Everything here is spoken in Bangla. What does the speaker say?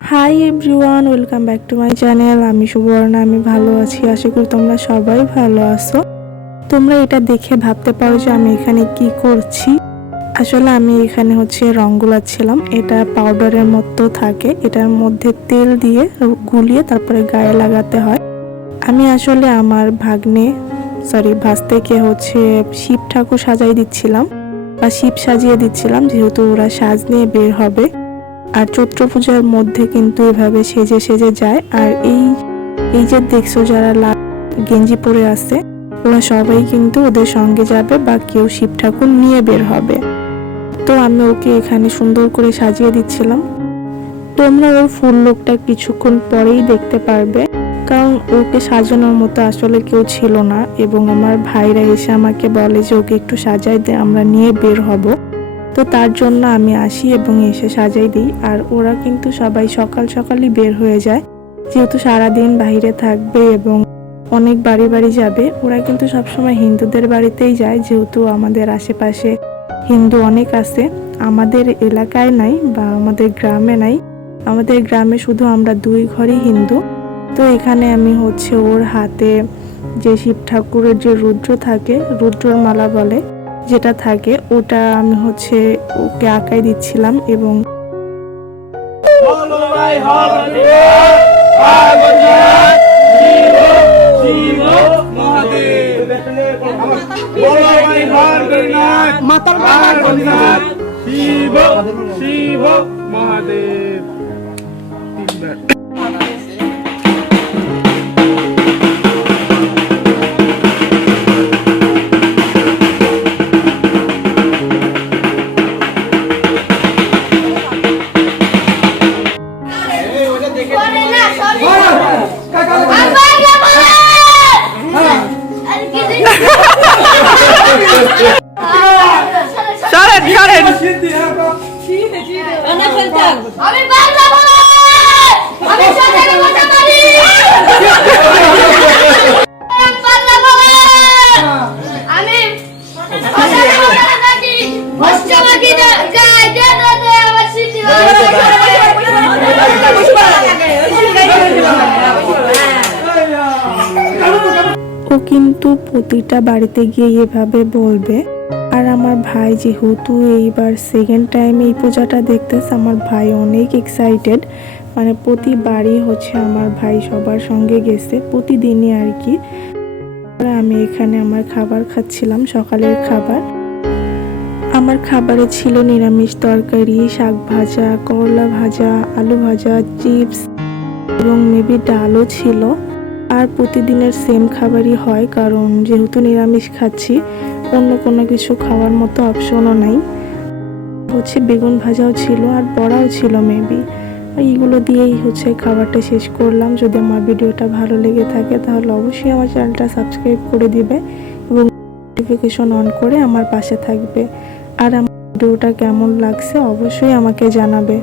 Hi everyone welcome back to my channel আমি সুবর্ণা, আমি ভালো আছি। আশা করি তোমরা সবাই ভালো আছো। তোমরা এটা দেখে ভাবতে পারো যে আমি এখানে কি করছি। আসলে আমি এখানে হচ্ছে রং গুলাচ্ছিলাম এটা পাউডারের মতো থাকে। এটার মধ্যে তেল দিয়ে গুলিয়ে তারপরে গায়ে লাগাতে হয়। আমি আসলে আমার ভাগ্নে সরি ভাস্তেকে হচ্ছে শিব ঠাকুর সাজাই দিচ্ছিলাম। বা শিব সাজিয়ে দিচ্ছিলাম, যেহেতু ওরা সাজ নিয়ে বের হবে। আর চৈত্র পূজার মধ্যে কিন্তু এভাবে সেজে সেজে যায়। আর এই এই যে দেখছ যারা লাল গেঞ্জি পরে আছে, ওরা সবাই কিন্তু ওদের সঙ্গে যাবে বা কেউ শিব ঠাকুর নিয়ে বের হবে। তো আমি ওকে এখানে সুন্দর করে সাজিয়ে দিচ্ছিলাম। তোমরা ওর ফুল লোকটা কিছুক্ষণ পরেই দেখতে পারবে। কারণ ওকে সাজানোর মতো আসলে কেউ ছিল না এবং আমার ভাইরা এসে আমাকে বলে যে, ওকে একটু সাজাই দে, আমরা নিয়ে বের হব। তো তার জন্য আমি আসি এবং এসে সাজাই দিই। আর ওরা কিন্তু সবাই সকাল সকালই বের হয়ে যায়। যেহেতু সারাদিন বাইরে থাকবে এবং অনেক বাড়ি বাড়ি যাবে, ওরা কিন্তু সবসময় হিন্দুদের বাড়িতেই যায়। যেহেতু আমাদের আশেপাশে হিন্দু অনেক আছে, আমাদের এলাকায় নাই বা আমাদের গ্রামে নাই। আমাদের গ্রামে শুধু আমরা দুই ঘরই হিন্দু। তো এখানে আমি হচ্ছে ওর হাতে যে শিব ঠাকুরের যে রুদ্র থাকে রুদ্রর মালা বলে যেটা থাকে ওটা আমি হচ্ছে ওকে আঁকাই দিচ্ছিলাম এবং শিব শিব মহাদেব। ও কিন্তু প্রতিটা বাড়িতে গিয়ে এভাবে বলবে আর আমার ভাই যেহেতু এইবার সেকেন্ড টাইম এই পূজাটা দেখতেছে, আমার ভাই অনেক এক্সাইটেড মানে প্রতিবারই হচ্ছে আমার ভাই সবার সঙ্গে গেছে, প্রতিদিনই আর কি। আমি এখানে আমার খাবার খাচ্ছিলাম, সকালের খাবার। আমার খাবারে ছিল নিরামিষ তরকারি, শাক ভাজা, করলা ভাজা, আলু ভাজা, চিপস এবং মেবি ডালও ছিল। আর প্রতিদিনের সেম খাবারই হয়, কারণ যেহেতু নিরামিষ খাচ্ছি, অন্য কোনো কিছু খাওয়ার মতো অপশনও নাই। হচ্ছে বেগুন ভাজাও ছিল আর বড়াও ছিল মেবি এইগুলো দিয়েই হচ্ছে খাবারটা শেষ করলাম। যদি আমার ভিডিওটা ভালো লেগে থাকে, তাহলে অবশ্যই আমার চ্যানেলটা সাবস্ক্রাইব করে দিবে এবং নোটিফিকেশন অন করে আমার পাশে থাকবে। আর আমার ভিডিওটা কেমন লাগছে, অবশ্যই আমাকে জানাবে।